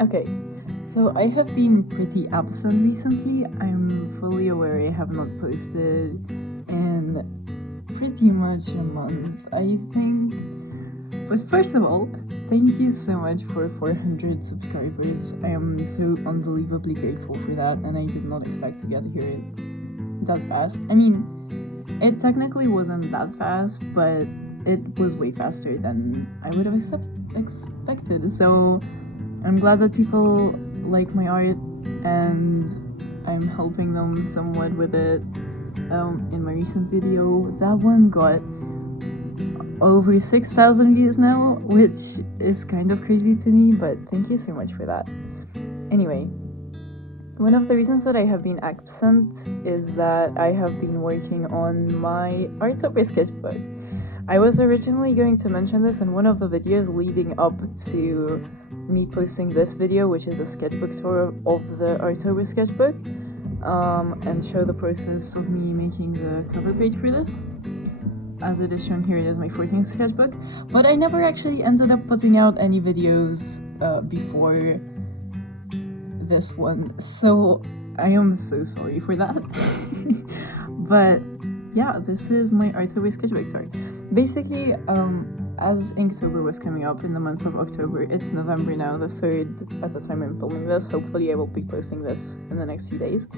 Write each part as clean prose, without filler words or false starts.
Okay, so I have been pretty absent recently. I'm fully aware I have not posted in pretty much a month, I think. But first of all, thank you so much for 400 subscribers. I am so unbelievably grateful for that, and I did not expect to get here that fast. I mean, it technically wasn't that fast, but it was way faster than I would have expected. So I'm glad that people like my art, and I'm helping them somewhat with it. In my recent video, that one got over 6,000 views now, which is kind of crazy to me, but thank you so much for that. Anyway, one of the reasons that I have been absent is that I have been working on my Artober sketchbook. I was originally going to mention this in one of the videos leading up to me posting this video, which is a sketchbook tour of the Artober sketchbook, and show the process of me making the cover page for this. As it is shown here, it is my 14th sketchbook, but I never actually ended up putting out any videos before this one, so I am so sorry for that. But yeah, this is my Artober sketchbook tour. Basically, as Inktober was coming up in the month of October, it's November now, the 3rd at the time I'm filming this. Hopefully I will be posting this in the next few days.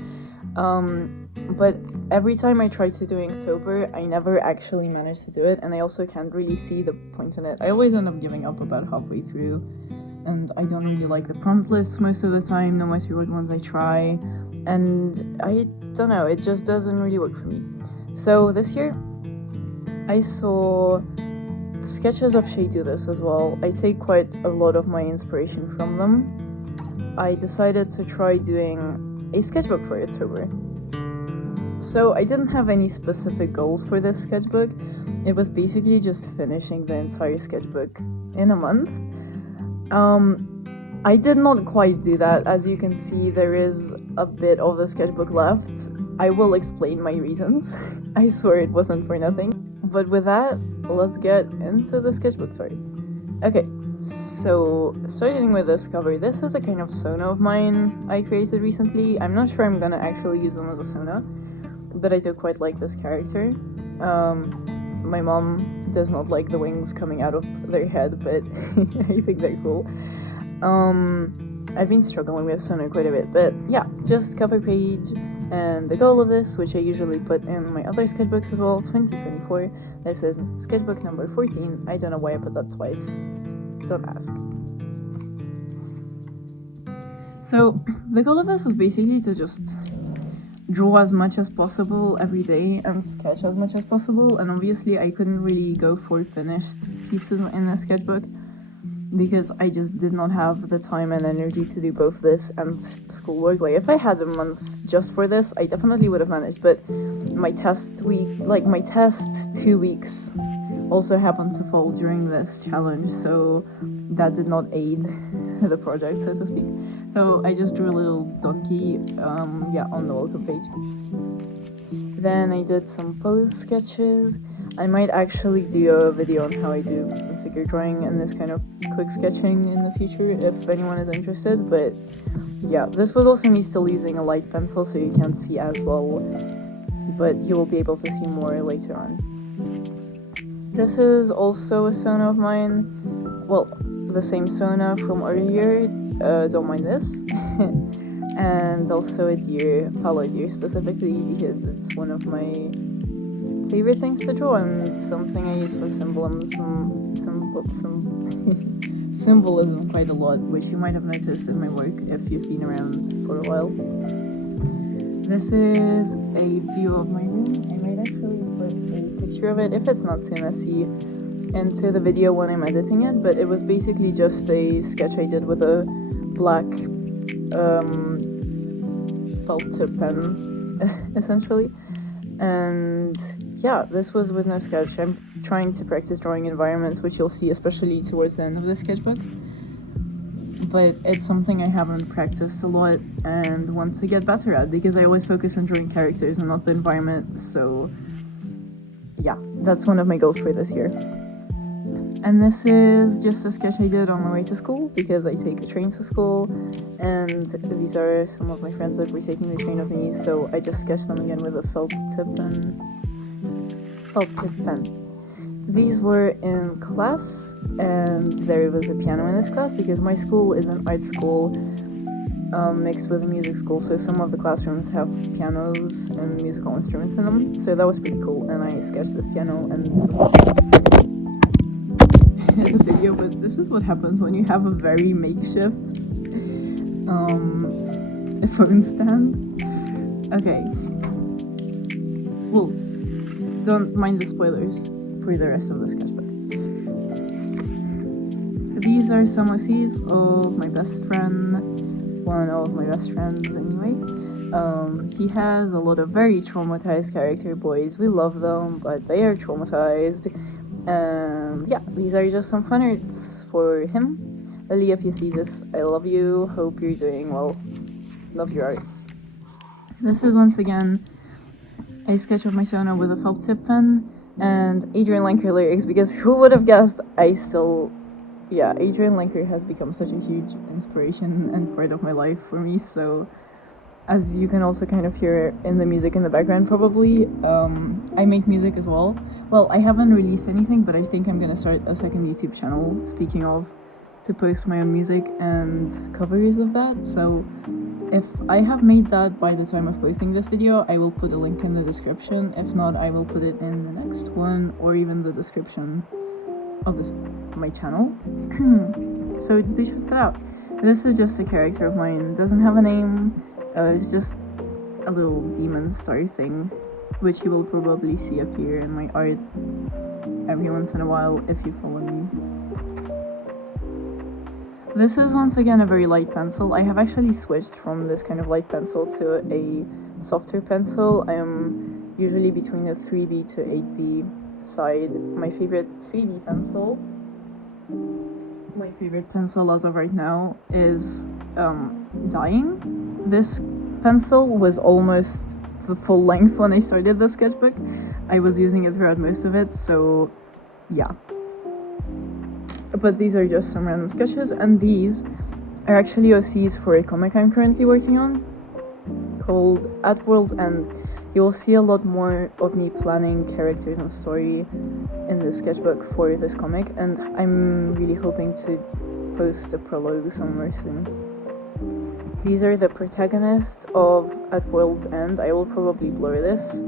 But every time I try to do Inktober, I never actually manage to do it, and I also can't really see the point in it. I always end up giving up about halfway through, and I don't really like the prompt lists most of the time, no matter what ones I try, and I don't know, it just doesn't really work for me. So this year, I saw sketches of Shay do this as well. I take quite a lot of my inspiration from them. I decided to try doing a sketchbook for October. So I didn't have any specific goals for this sketchbook. It was basically just finishing the entire sketchbook in a month. I did not quite do that. As you can see, there is a bit of the sketchbook left. I will explain my reasons. I swear it wasn't for nothing. But with that, let's get into the sketchbook story. Okay, so starting with this cover, this is a kind of Sona of mine I created recently. I'm not sure I'm gonna actually use them as a Sona, but I do quite like this character. My mom does not like the wings coming out of their head, but I think they're cool. I've been struggling with Sona quite a bit, but yeah, just cover page. And the goal of this, which I usually put in my other sketchbooks as well, 2024, this is sketchbook number 14. I don't know why I put that twice, don't ask. So the goal of this was basically to just draw as much as possible every day and sketch as much as possible, and obviously I couldn't really go for finished pieces in the sketchbook because I just did not have the time and energy to do both this and schoolwork. Like, if I had a month just for this, I definitely would have managed, but my test 2 weeks also happened to fall during this challenge, so that did not aid the project, so to speak. So I just drew a little donkey, on the welcome page. Then I did some pose sketches. I might actually do a video on how I do figure drawing and this kind of quick sketching in the future if anyone is interested, but yeah, this was also me still using a light pencil, so you can't see as well, but you will be able to see more later on. This is also a Sona of mine, well, the same Sona from earlier, don't mind this, and also a deer, fallow deer specifically, because it's one of my favorite things to draw and something I use for symbolism quite a lot, which you might have noticed in my work if you've been around for a while. This is a view of my room. I might actually put a picture of it, if it's not too messy, into the video when I'm editing it, but it was basically just a sketch I did with a black felt tip pen, essentially. And yeah, this was with no sketch. I'm trying to practice drawing environments, which you'll see especially towards the end of the sketchbook, but it's something I haven't practiced a lot and want to get better at, because I always focus on drawing characters and not the environment. So yeah, that's one of my goals for this year. And this is just a sketch I did on my way to school, because I take a train to school, and these are some of my friends that were taking the train with me, so I just sketched them again with a felt tip pen. These were in class, and there was a piano in this class, because my school is an art school mixed with a music school, so some of the classrooms have pianos and musical instruments in them, so that was pretty cool, and I sketched this piano and the video, but this is what happens when you have a very makeshift phone stand. Okay. Wolves. Don't mind the spoilers for the rest of the sketchbook. These are some OCs of my best friend, one of my best friends anyway. He has a lot of very traumatized character boys. We love them, but they are traumatized. Yeah, these are just some fun arts for him. Ali, if you see this, I love you. Hope you're doing well. Love your art. This is once again a sketch of my Sona with a felt tip pen and Adrian Lenker lyrics, because who would have guessed Adrian Lenker has become such a huge inspiration and part of my life for me, so as you can also kind of hear in the music in the background probably, I make music as well. Well, I haven't released anything, but I think I'm gonna start a second YouTube channel, speaking of, to post my own music and covers of that, so if I have made that by the time of posting this video, I will put a link in the description. If not, I will put it in the next one, or even the description of my channel. So do check that out. This is just a character of mine. It doesn't have a name. It's just a little demon star thing, which you will probably see appear in my art every once in a while if you follow me. This is once again a very light pencil. I have actually switched from this kind of light pencil to a softer pencil. I am usually between a 3B to 8B side. My favorite 3B pencil, my favorite pencil as of right now is Dying. This pencil was almost the full length when I started the sketchbook. I was using it throughout most of it, so yeah. But these are just some random sketches, and these are actually OCs for a comic I'm currently working on called At World's End. You will see a lot more of me planning characters and story in the sketchbook for this comic, and I'm really hoping to post a prologue somewhere soon. These are the protagonists of At World's End. I will probably blur this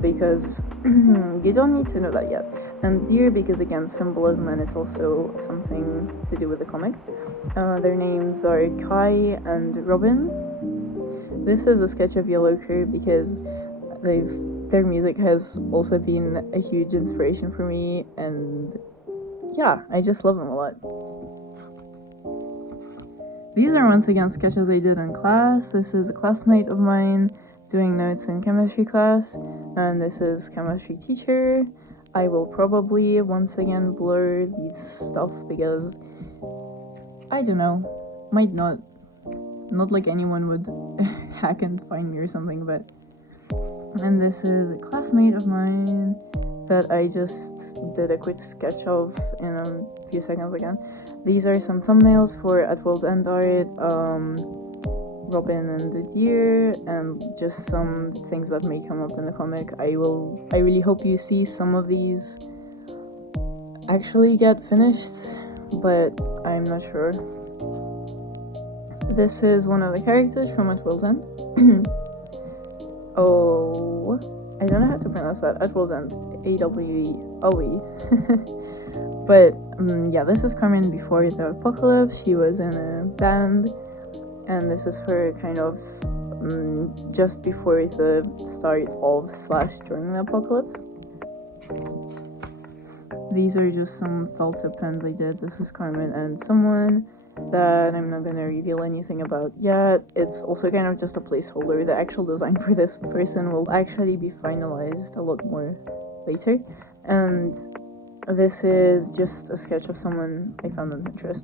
because you don't need to know that yet. And deer, because again, symbolism, and it's also something to do with the comic. Their names are Kai and Robin. This is a sketch of Yellowcur because their music has also been a huge inspiration for me, and yeah, I just love them a lot. These are once again sketches I did in class. This is a classmate of mine doing notes in chemistry class, and this is chemistry teacher. I will probably once again blur these stuff because I don't know, might not like anyone would hack and find me or something, but. And this is a classmate of mine that I just did a quick sketch of in a few seconds again. These are some thumbnails for At World's End art, Robin and the deer, and just some things that may come up in the comic. I really hope you see some of these actually get finished, but I'm not sure. This is one of the characters from At World's End. Oh, I don't know how to pronounce that. At World's End, AWE. But yeah, this is Carmen before the apocalypse. She was in a band, and this is her kind of just before the start of / during the apocalypse. These are just some felt tip pens I did. This is Carmen and someone that I'm not gonna reveal anything about yet. It's also kind of just a placeholder. The actual design for this person will actually be finalized a lot more later. And this is just a sketch of someone I found on Pinterest.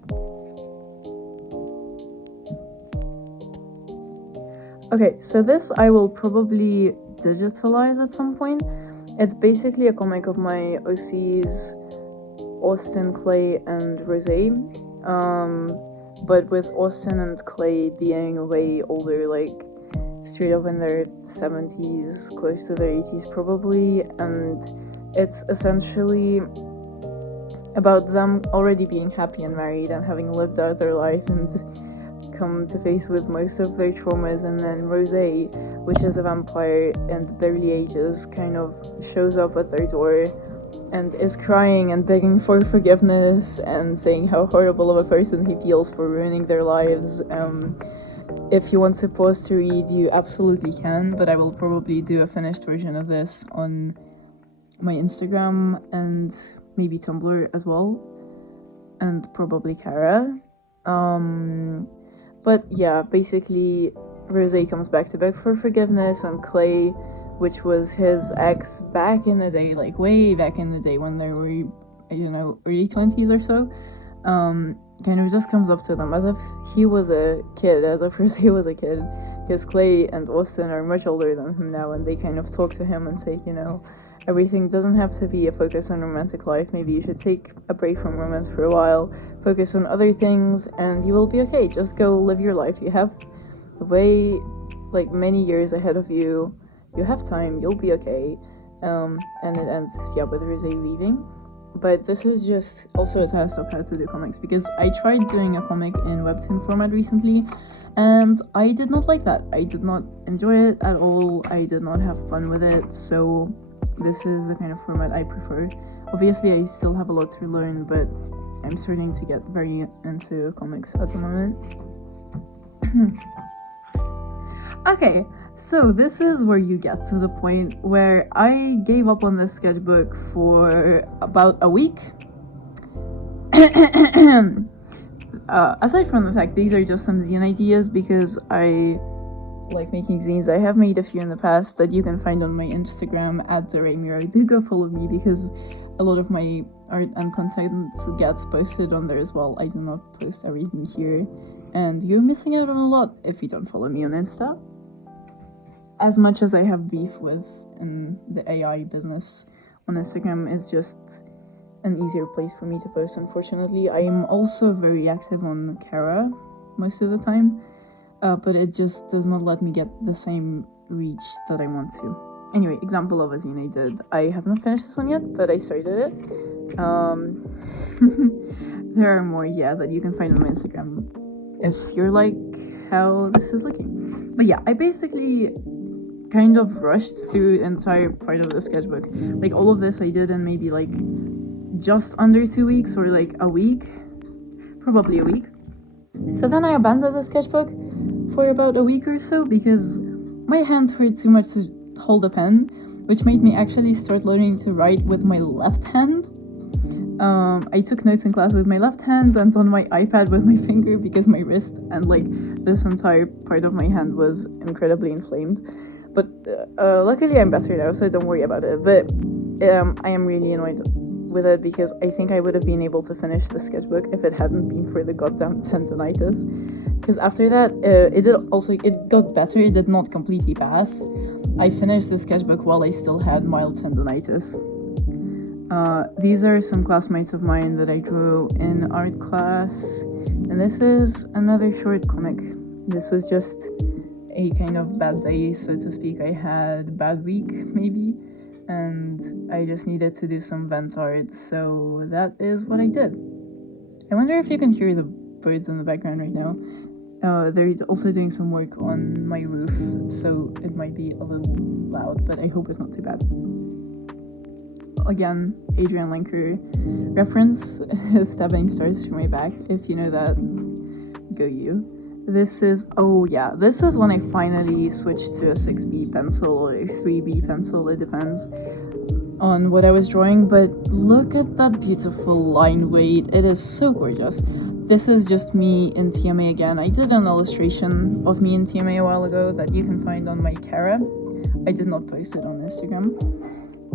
Okay, so this I will probably digitalize at some point. It's basically a comic of my OC's Austin, Clay, and Rose. But with Austin and Clay being way older, like straight up in their 70s, close to their 80s probably, and it's essentially about them already being happy and married and having lived out their life and come to face with most of their traumas. And then Rose, which is a vampire and barely ages, kind of shows up at their door and is crying and begging for forgiveness and saying how horrible of a person he feels for ruining their lives. If you want to pause to read, you absolutely can, but I will probably do a finished version of this on my Instagram and maybe Tumblr as well, and probably Cara. But yeah, basically Rose comes back to beg for forgiveness, and Clay, which was his ex back in the day, like way back in the day when they were, early 20s or so, kind of just comes up to them as if he was a kid, as if Rose was a kid, because Clay and Austin are much older than him now, and they kind of talk to him and say, everything doesn't have to be a focus on romantic life. Maybe you should take a break from romance for a while, focus on other things, and you will be okay. Just go live your life. You have many years ahead of you. You have time. You'll be okay. And it ends, with Rose leaving. But this is just also a test of how to do comics, because I tried doing a comic in webtoon format recently, and I did not like that. I did not enjoy it at all. I did not have fun with it, so this is the kind of format I prefer. Obviously, I still have a lot to learn, but I'm starting to get very into comics at the moment. Okay, so this is where you get to the point where I gave up on this sketchbook for about a week. Aside from the fact these are just some zine ideas, because I like making zines. I have made a few in the past that you can find on my Instagram at doraymiro. Do go follow me, because a lot of my art and content gets posted on there as well. I do not post everything here, and you're missing out on a lot if you don't follow me on Insta. As much as I have beef with in the AI business on Instagram, is just an easier place for me to post, unfortunately. I am also very active on Cara most of the time, but it just does not let me get the same reach that I want to. Anyway, example of a zine I did. I have not finished this one yet, but I started it. There are more, that you can find on my Instagram if you're like how this is looking. But yeah, I basically kind of rushed through the entire part of the sketchbook. Like, all of this I did in maybe like just under 2 weeks, or like a week, probably a week. So then I abandoned the sketchbook for about a week or so, because my hand hurt too much to hold a pen, which made me actually start learning to write with my left hand. I took notes in class with my left hand and on my iPad with my finger, because my wrist and like this entire part of my hand was incredibly inflamed. But luckily I'm better now, so don't worry about it. But I am really annoyed with it, because I think I would have been able to finish the sketchbook if it hadn't been for the goddamn tendinitis. Because after that, it got better. It did not completely pass. I finished the sketchbook while I still had mild tendinitis. These are some classmates of mine that I drew in art class, and this is another short comic. This was just a kind of bad day, so to speak. I had a bad week, maybe, and I just needed to do some vent art, so that is what I did. I wonder if you can hear the birds in the background right now. They're also doing some work on my roof, so it might be a little loud, but I hope it's not too bad. Again, Adrian Lenker reference, stabbing stars through my back. If you know that, go you. This is when I finally switched to a 6B pencil or a 3B pencil, it depends on what I was drawing, but look at that beautiful line weight. It is so gorgeous. This is just me in TMA again. I did an illustration of me in TMA a while ago that you can find on my Cara. I did not post it on Instagram.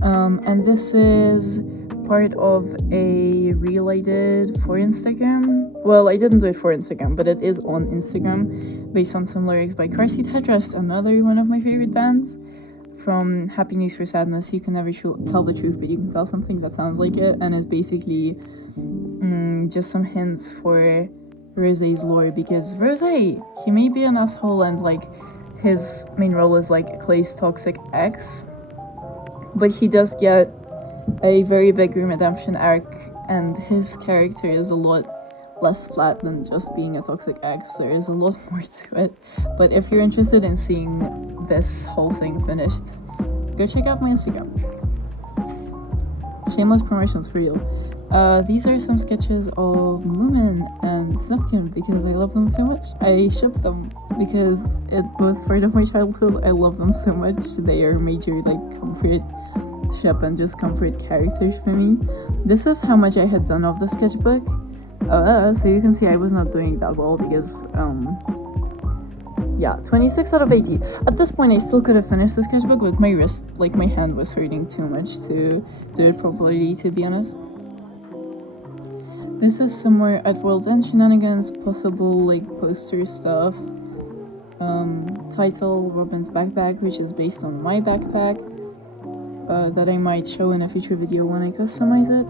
And this is part of a reel I did for Instagram. Well, I didn't do it for Instagram, but it is on Instagram, based on some lyrics by Car Seat Headrest, another one of my favorite bands from Happy News for Sadness, you can never tell the truth, but you can tell something that sounds like it, and it's basically just some hints for Rosé's lore, because Rosé, he may be an asshole and like his main role is like Clay's toxic ex, but he does get a very big redemption arc, and his character is a lot less flat than just being a toxic ex. There is a lot more to it. But if you're interested in seeing this whole thing finished, go check out my Instagram. Shameless promotions for you. These are some sketches of Moomin and Snufkin because I love them so much. I ship them because it was part of my childhood. I love them so much. They are major like comfort ship and just comfort characters for me. This is how much I had done of the sketchbook. So you can see I was not doing that well because, yeah, 26 out of 80. At this point, I still could have finished the sketchbook, but my wrist, like my hand was hurting too much to do it properly, to be honest. This is somewhere at World's End shenanigans, possible, like, poster stuff. Title, Robin's backpack, which is based on my backpack. That I might show in a future video when I customize it.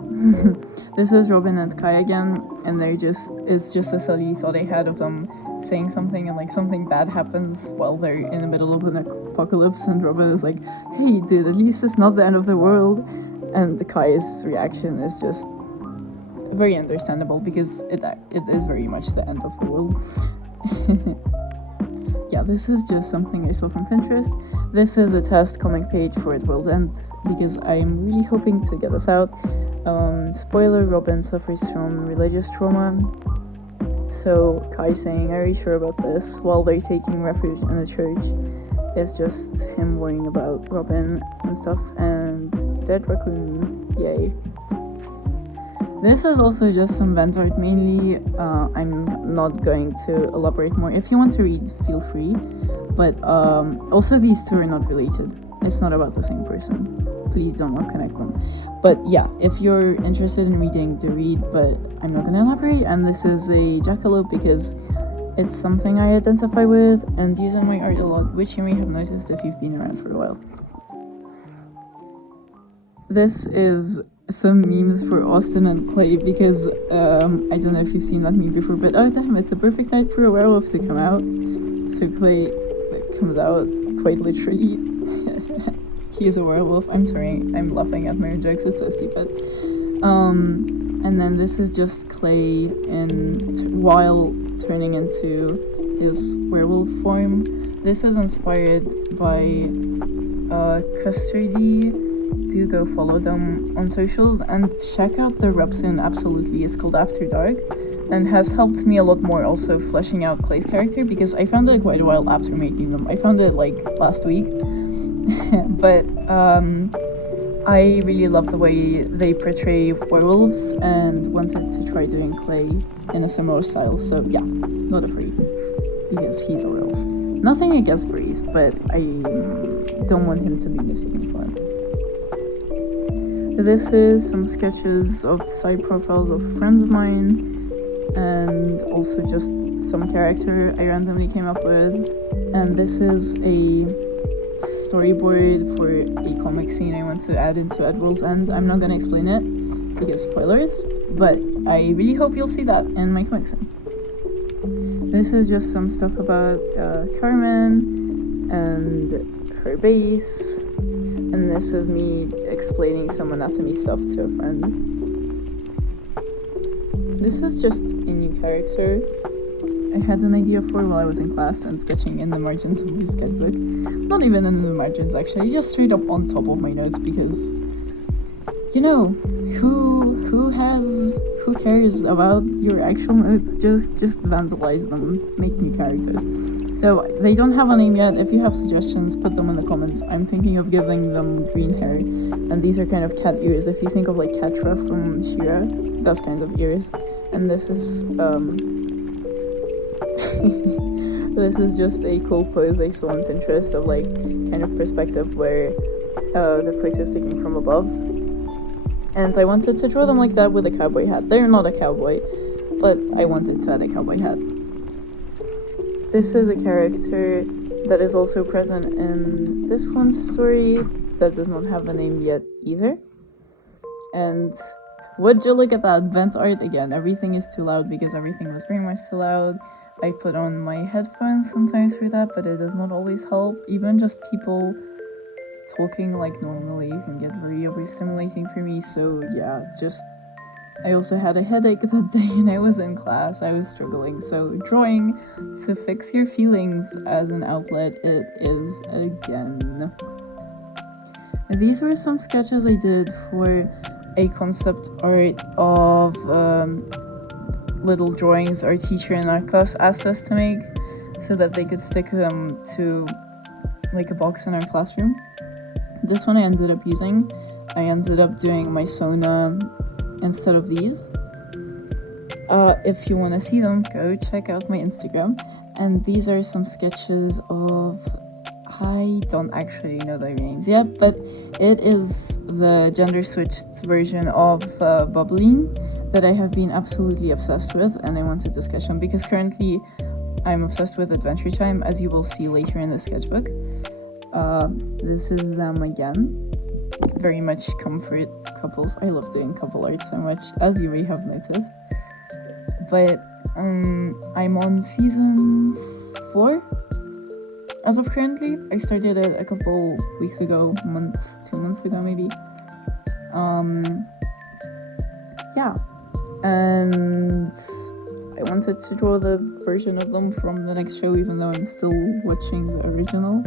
This is Robin and Kai again, and it's just a silly thought I had of them saying something and like something bad happens while they're in the middle of an apocalypse, and Robin is like, hey dude, at least it's not the end of the world, and Kai's reaction is just very understandable because it is very much the end of the world. Yeah, this is just something I saw from Pinterest. This is a test comic page for At World's End because I'm really hoping to get this out. Spoiler, Robin suffers from religious trauma. So Kai saying, are you sure about this? While they're taking refuge in a church is just him worrying about Robin and stuff. And Dead Raccoon, yay. This is also just some vent art mainly. I'm not going to elaborate more. If you want to read, feel free. But also these two are not related. It's not about the same person. Please don't not connect them. But yeah, if you're interested in reading, do read, but I'm not gonna elaborate. And this is a jackalope because it's something I identify with and use in my art a lot, which you may have noticed if you've been around for a while. This is some memes for Austin and Clay because I don't know if you've seen that meme before, but oh damn, it's a perfect night for a werewolf to come out. So Clay comes out quite literally. He is a werewolf. I'm sorry, I'm laughing at my jokes, it's so stupid. And then this is just Clay while turning into his werewolf form. This is inspired by Custardy. Do go follow them on socials and check out the Repsin. Absolutely, it's called After Dark and has helped me a lot more also fleshing out Clay's character because I found it quite a while after making them. I found it like last week. But I really love the way they portray werewolves and wanted to try doing Clay in a similar style, so yeah, not afraid because he's a werewolf. Nothing against Grace, but I don't want him to be mistaken for him. This is some sketches of side profiles of friends of mine and also just some character I randomly came up with, and this is a storyboard for a comic scene I want to add into At World's End. I'm not gonna explain it because spoilers, but I really hope you'll see that in my comic scene. This is just some stuff about Carmen and her base, and this is me explaining some anatomy stuff to a friend. This is just a new character I had an idea for while I was in class and sketching in the margins of my sketchbook. Not even in the margins actually, just straight up on top of my notes because, you know, who cares about your actual notes? Just vandalize them, make new characters. So they don't have a name yet. If you have suggestions, put them in the comments. I'm thinking of giving them green hair, and these are kind of cat ears. If you think of like Catra from Shira, that's kind of ears. And this is this is just a cool pose I saw on Pinterest of like kind of perspective where the photo is taken from above. And I wanted to draw them like that with a cowboy hat. They're not a cowboy, but I wanted to add a cowboy hat. This is a character that is also present in this one story that does not have a name yet either. And would you look at that vent art again? Everything is too loud because everything was very much too loud. I put on my headphones sometimes for that, but it does not always help. Even just people talking like normally can get very overstimulating for me. So yeah, I also had a headache that day and I was in class. I was struggling. So drawing to fix your feelings as an outlet, it is again. And these were some sketches I did for a concept art of little drawings our teacher in our class asked us to make so that they could stick them to like a box in our classroom. This one I ended up using. I ended up doing my Sona instead of these. If you want to see them, go check out my Instagram. And these are some sketches of... I don't actually know their names yet, but it is the gender switched version of Bubbling that I have been absolutely obsessed with, and I wanted to sketch them because currently I'm obsessed with Adventure Time, as you will see later in the sketchbook. This is them again. Very much comfort couples. I love doing couple art so much, as you may have noticed. But I'm on season 4 as of currently. I started it a couple weeks ago, 2 months ago maybe. Yeah, and I wanted to draw the version of them from the next show, even though I'm still watching the original.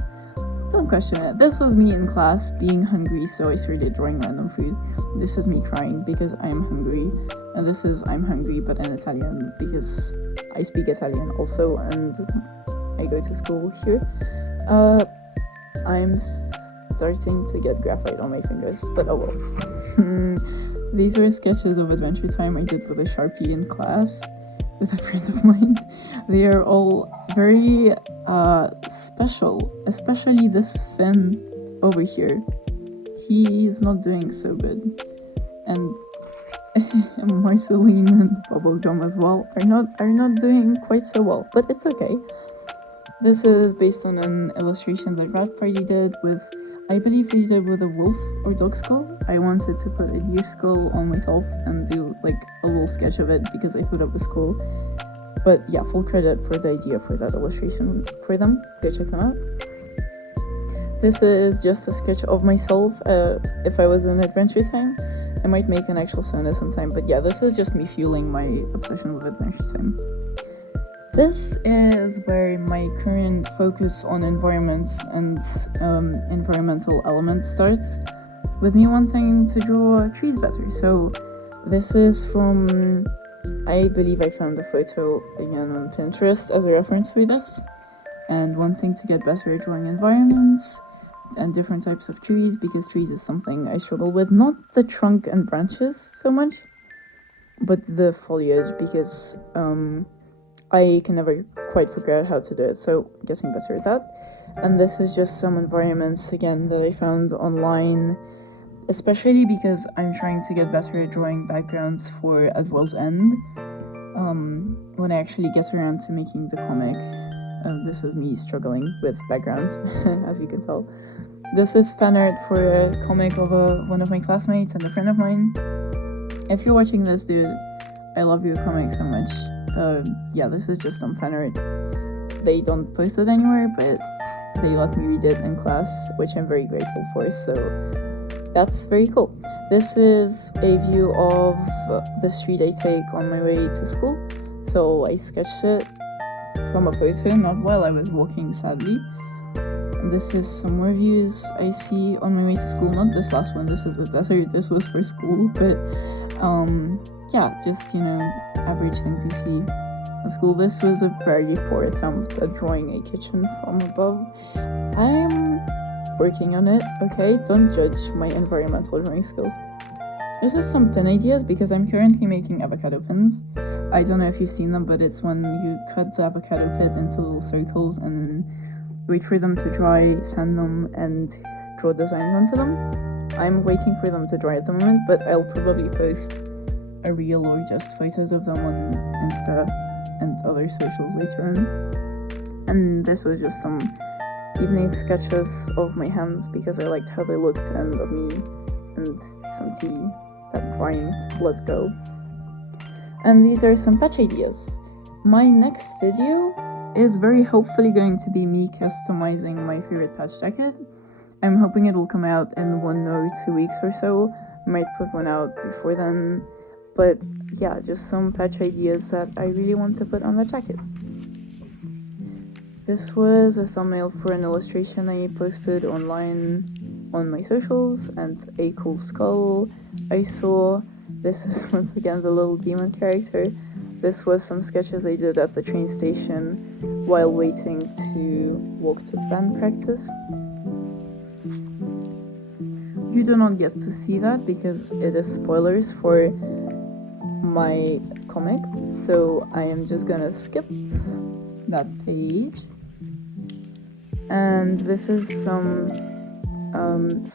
Don't question it. This was me in class being hungry, so I started drawing random food. This is me crying because I'm hungry, and this is I'm hungry but in Italian because I speak Italian also, and I go to school here. I'm starting to get graphite on my fingers, but oh well. These were sketches of Adventure Time I did with a Sharpie in class with a friend of mine. They are all very special, especially this Finn over here. He's not doing so good. And Marceline and Bubblegum as well are not doing quite so well, but it's okay. This is based on an illustration that Rat Party did with, I believe they did with a wolf or dog skull. I wanted to put a deer skull on myself and do like a little sketch of it because I thought it was cool. But yeah, full credit for the idea for that illustration for them. Go check them out. This is just a sketch of myself. If I was in Adventure Time, I might make an actual Sona sometime. But yeah, this is just me fueling my obsession with Adventure Time. This is where my current focus on environments and environmental elements starts, with me wanting to draw trees better. So this is from, I believe I found a photo again on Pinterest as a reference for this, and wanting to get better at drawing environments and different types of trees, because trees is something I struggle with. Not the trunk and branches so much, but the foliage, because I can never quite figure out how to do it, so getting better at that. And this is just some environments, again, that I found online, especially because I'm trying to get better at drawing backgrounds for At World's End. When I actually get around to making the comic, this is me struggling with backgrounds, as you can tell. This is fan art for a comic of one of my classmates and a friend of mine. If you're watching this, dude, I love your comic so much. Yeah, this is just some fan art. They don't post it anywhere, but they let me read it in class, which I'm very grateful for, so that's very cool. This is a view of the street I take on my way to school. So I sketched it from a photo, not while I was walking, sadly. And this is some more views I see on my way to school. Not this last one, this is a desert, this was for school, but yeah, just, average thing to see at school. This was a very poor attempt at drawing a kitchen from above. I'm working on it, okay? Don't judge my environmental drawing skills. This is some pin ideas because I'm currently making avocado pins. I don't know if you've seen them, but it's when you cut the avocado pit into little circles and then wait for them to dry, sand them, and draw designs onto them. I'm waiting for them to dry at the moment, but I'll probably post a reel or just photos of them on Insta and other socials later on. And this was just some evening sketches of my hands because I liked how they looked, and of me, and some tea that rhymed. Let's go. And these are some patch ideas. My next video is very hopefully going to be me customizing my favorite patch jacket. I'm hoping it will come out in 1 or 2 weeks or so. I might put one out before then. But yeah, just some patch ideas that I really want to put on the jacket. This was a thumbnail for an illustration I posted online on my socials, and a cool skull I saw. This is once again the little demon character. This was some sketches I did at the train station while waiting to walk to band practice. You do not get to see that because it is spoilers for my comic, so I am just gonna skip that page. And this is some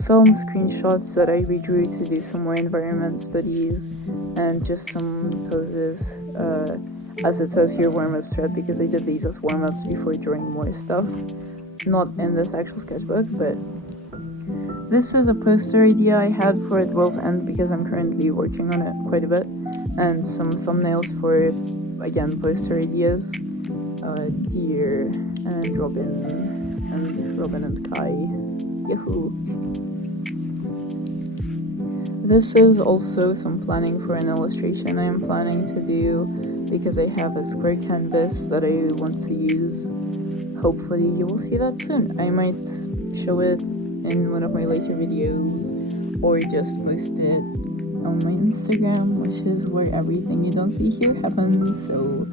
film screenshots that I redrew to do some more environment studies and just some poses, as it says here, warm-up thread, because I did these as warm-ups before drawing more stuff, not in this actual sketchbook. But this is a poster idea I had for At World's End because I'm currently working on it quite a bit, and some thumbnails for, again, poster ideas. Deer and Robin and Kai. Yahoo! This is also some planning for an illustration I am planning to do because I have a square canvas that I want to use. Hopefully you will see that soon. I might show it in one of my later videos or just post it on my Instagram, which is where everything you don't see here happens, so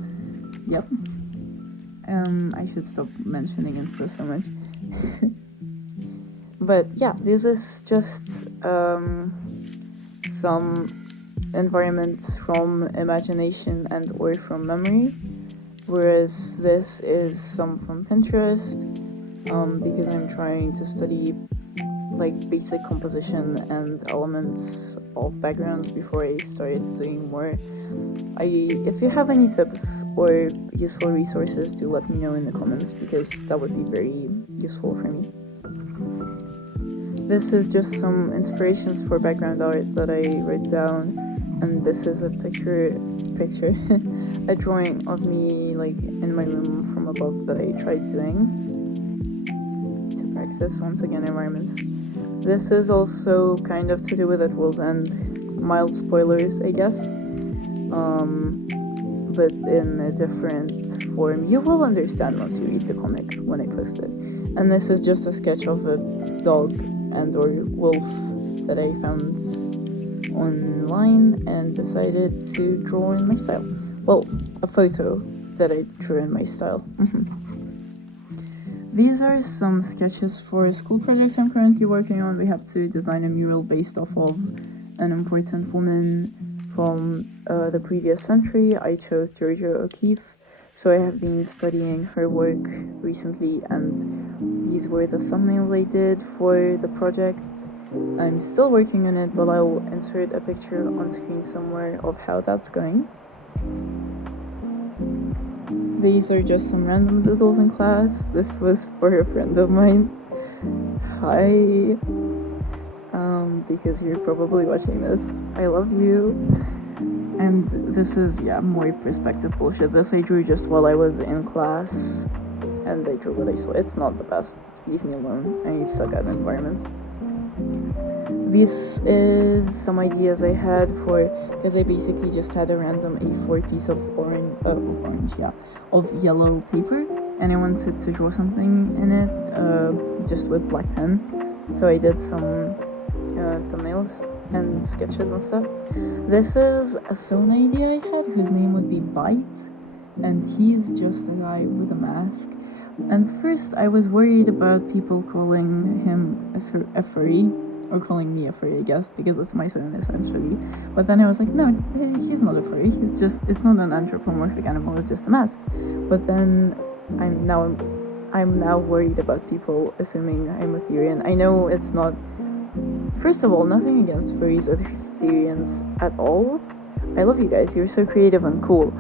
yep. I should stop mentioning Insta so much. But yeah, this is just some environments from imagination and or from memory, whereas this is some from Pinterest, because I'm trying to study like basic composition and elements of backgrounds before I start doing more. If you have any tips or useful resources, do let me know in the comments because that would be very useful for me. This is just some inspirations for background art that I wrote down, and this is a picture, a drawing of me like in my room from above that I tried doing to practice once again environments. This is also kind of to do with At World's End, mild spoilers I guess, but in a different form. You will understand once you read the comic when I post it. And this is just a sketch of a dog and or wolf that I found online and decided to draw in my style. Well, a photo that I drew in my style. These are some sketches for school projects I'm currently working on. We have to design a mural based off of an important woman from the previous century. I chose Georgia O'Keeffe, so I have been studying her work recently, and these were the thumbnails I did for the project. I'm still working on it, but I'll insert a picture on screen somewhere of how that's going. These are just some random doodles in class. This was for a friend of mine. Hi. Because you're probably watching this. I love you. And this is, yeah, more perspective bullshit. This I drew just while I was in class, and I drew what I saw. It's not the best. Leave me alone. I suck at environments. This is some ideas I had for, because I basically just had a random A4 piece of of yellow paper, and I wanted to draw something in it, just with black pen. So I did some thumbnails and sketches and stuff. This is a sewn idea I had, whose name would be Bite, and he's just a guy with a mask. And first I was worried about people calling him a furry, or calling me a furry, I guess, because it's my son essentially. But then I was like, no, he's not a furry, it's not an anthropomorphic animal, it's just a mask. But then I'm now worried about people assuming I'm a Therian. I know it's not. First of all, nothing against furries or Therians at all. I love you guys, you're so creative and cool.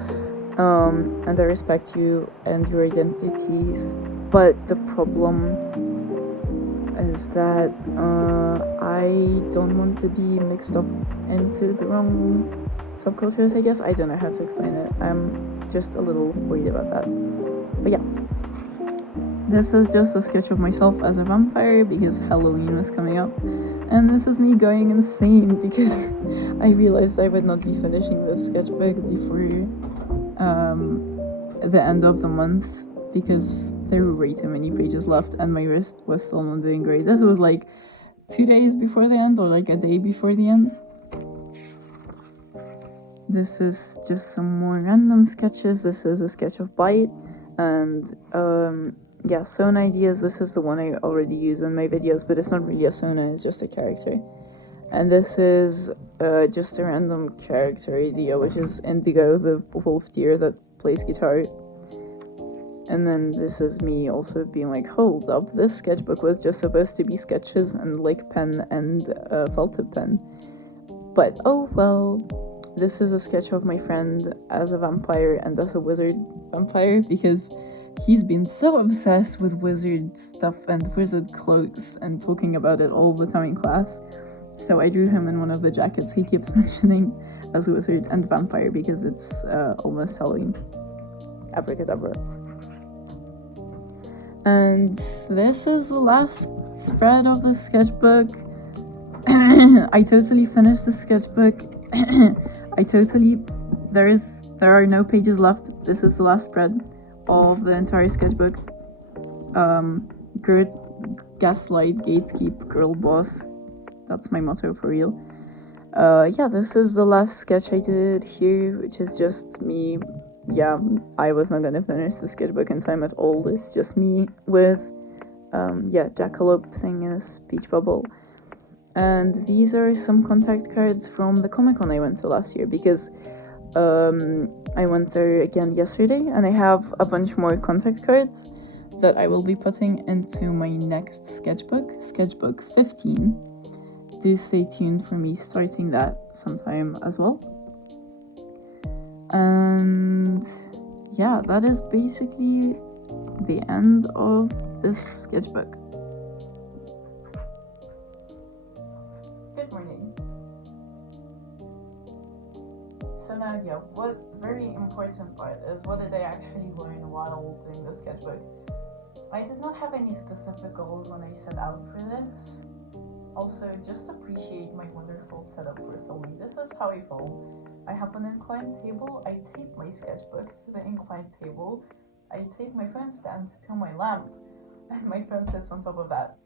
And I respect you and your identities. but the problem is that I don't want to be mixed up into the wrong subcultures, I guess. I don't know how to explain it. I'm just a little worried about that. But yeah. This is just a sketch of myself as a vampire because Halloween was coming up. And this is me going insane because I realized I would not be finishing this sketchbook before the end of the month because there were way too many pages left and my wrist was still not doing great. This was like 2 days before the end or like a day before the end. This is just some more random sketches. This is a sketch of Bite and yeah, Sona ideas. This is the one I already use in my videos, but it's not really a Sona, it's just a character. And this is just a random character idea, which is Indigo, the wolf deer that plays guitar. And then this is me also being like, hold up, this sketchbook was just supposed to be sketches and like pen and felt tip pen. But oh well, this is a sketch of my friend as a vampire and as a wizard vampire because he's been so obsessed with wizard stuff and wizard cloaks and talking about it all the time in class. So I drew him in one of the jackets he keeps mentioning as a wizard and vampire because it's almost Halloween. Abracadabra. And this is the last spread of the sketchbook. I totally finished the sketchbook. There are no pages left. This is the last spread of the entire sketchbook. Gaslight, gatekeep, girl boss. That's my motto for real. Yeah, this is the last sketch I did here, which is just me. Yeah, I was not gonna finish the sketchbook in time at all. It's just me with, jackalope thing in a speech bubble. And these are some contact cards from the Comic-Con I went to last year, because I went there again yesterday, and I have a bunch more contact cards that I will be putting into my next sketchbook, sketchbook 15. Do stay tuned for me starting that sometime as well. And yeah, that is basically the end of this sketchbook. Good morning. So now, yeah, what very important part is, what did I actually learn while doing the sketchbook? I did not have any specific goals when I set out for this. Also, just appreciate my wonderful setup for filming. This is how I film. I have an inclined table, I tape my sketchbook to the inclined table, I tape my phone stand to my lamp, and my phone sits on top of that.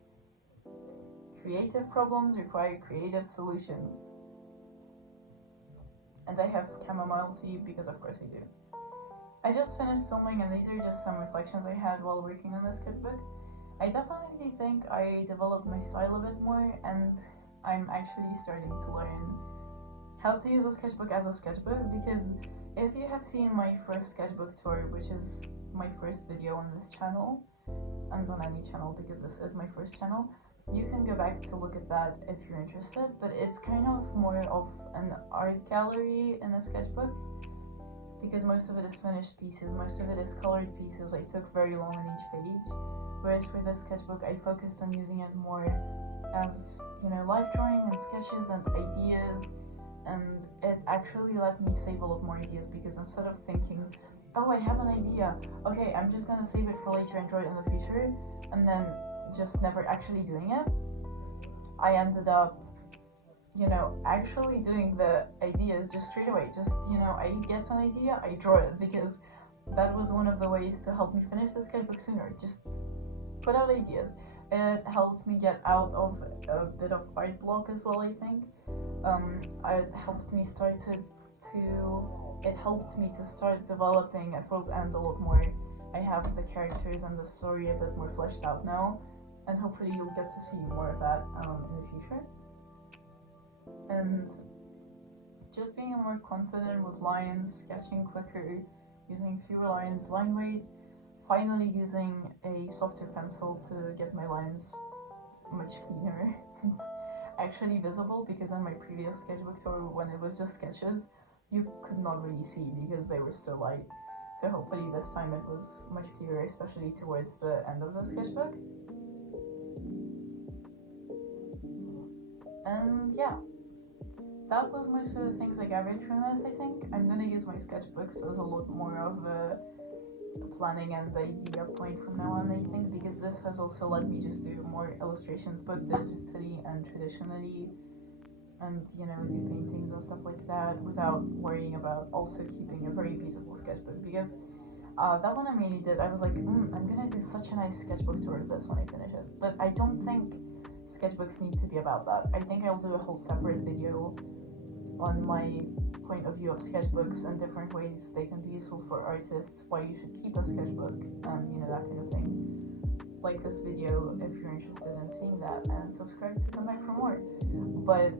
Creative problems require creative solutions. And I have chamomile tea because of course I do. I just finished filming and these are just some reflections I had while working on this sketchbook. I definitely think I developed my style a bit more, and I'm actually starting to learn how to use a sketchbook as a sketchbook, because if you have seen my first sketchbook tour, which is my first video on this channel, and on any channel because this is my first channel, you can go back to look at that if you're interested, but it's kind of more of an art gallery in a sketchbook, because most of it is finished pieces, most of it is colored pieces. I took very long on each page, whereas for this sketchbook I focused on using it more as, life drawing and sketches and ideas, and it actually let me save a lot more ideas, because instead of thinking, oh, I have an idea, okay, I'm just gonna save it for later and draw it in the future, and then just never actually doing it, I ended up actually doing the ideas just straight away. Just, I get an idea, I draw it, because that was one of the ways to help me finish the sketchbook sooner. Just put out ideas. It helped me get out of a bit of art block as well, I think. It helped me to start developing at World's End a lot more. I have the characters and the story a bit more fleshed out now, and hopefully you'll get to see more of that in the future. And just being more confident with lines, sketching quicker, using fewer lines, line weight, finally using a softer pencil to get my lines much cleaner and actually visible, because in my previous sketchbook tour, when it was just sketches, you could not really see because they were so light. so hopefully this time it was much clearer, especially towards the end of the sketchbook. And yeah, that was most of the things I gathered from this. I think I'm gonna use my sketchbooks as a lot more of a planning and idea point from now on, I think, because this has also let me just do more illustrations, both digitally and traditionally, and you know, do paintings and stuff like that without worrying about also keeping a very beautiful sketchbook. Because that one I really did, I was like, I'm gonna do such a nice sketchbook tour of this when I finish it. But I don't think sketchbooks need to be about that. I think I'll do a whole separate video on my point of view of sketchbooks and different ways they can be useful for artists, why you should keep a sketchbook, and you know, that kind of thing. Like this video if you're interested in seeing that, and subscribe to come back for more. But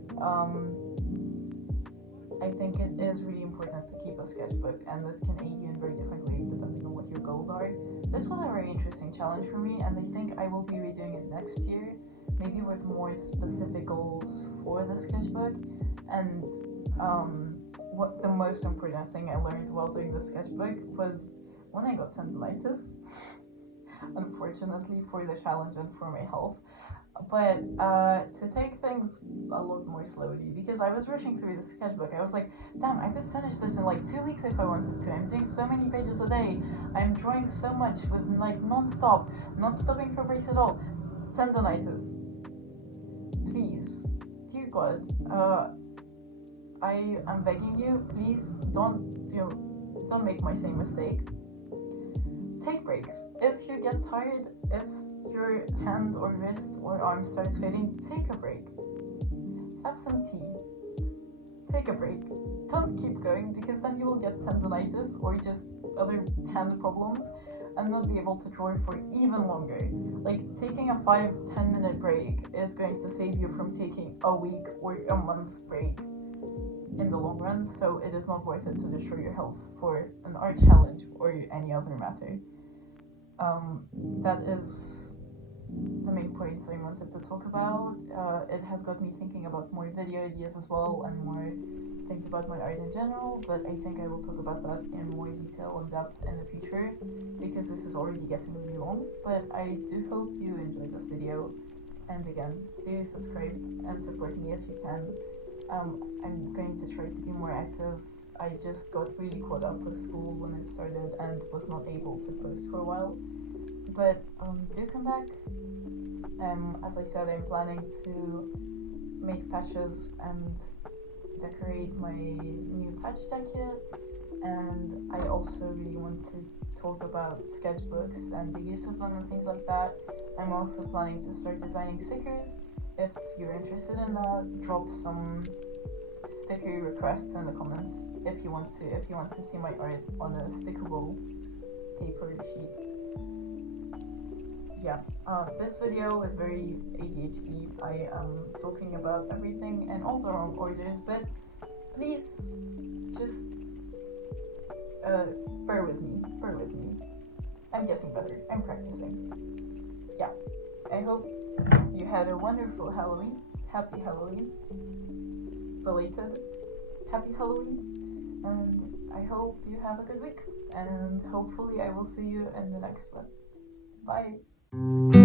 I think it is really important to keep a sketchbook, and that can aid you in very different ways depending on what your goals are. This was a very interesting challenge for me, and I think I will be redoing it next year, maybe with more specific goals for the sketchbook. And what the most important thing I learned while doing the sketchbook was when I got tendinitis, unfortunately for the challenge and for my health, but to take things a lot more slowly, because I was rushing through the sketchbook. I was like, damn, I could finish this in like 2 weeks if I wanted to. I'm doing so many pages a day, I'm drawing so much with like non-stop, not stopping for breaks at all. Tendinitis, please, dear God, I am begging you, please don't make my same mistake. Take breaks. If you get tired, if your hand or wrist or arm starts fading, take a break. Have some tea. Take a break. Don't keep going, because then you will get tendinitis or just other hand problems and not be able to draw for even longer. Like, taking a 5-10 minute break is going to save you from taking a week or a month break in the long run, so it is not worth it to destroy your health for an art challenge or any other matter. That is the main points I wanted to talk about. It has got me thinking about more video ideas as well, and more things about my art in general, but I think I will talk about that in more detail and depth in the future, because this is already getting really long. But I do hope you enjoyed this video, and again, do subscribe and support me if you can. I'm going to try to be more active. I just got really caught up with school when it started and was not able to post for a while. But do come back. As I said, I'm planning to make patches and decorate my new patch jacket, and I also really want to talk about sketchbooks and the use of them and things like that. I'm also planning to start designing stickers. If you're interested in that, drop some sticker requests in the comments if you want to see my art on a stickable paper sheet. Yeah, this video is very ADHD. I am talking about everything in all the wrong orders, but please just bear with me. I'm getting better. I'm practicing. Yeah, I hope you had a wonderful Halloween. Happy Halloween. Belated Happy Halloween. And I hope you have a good week. And hopefully I will see you in the next one. Bye.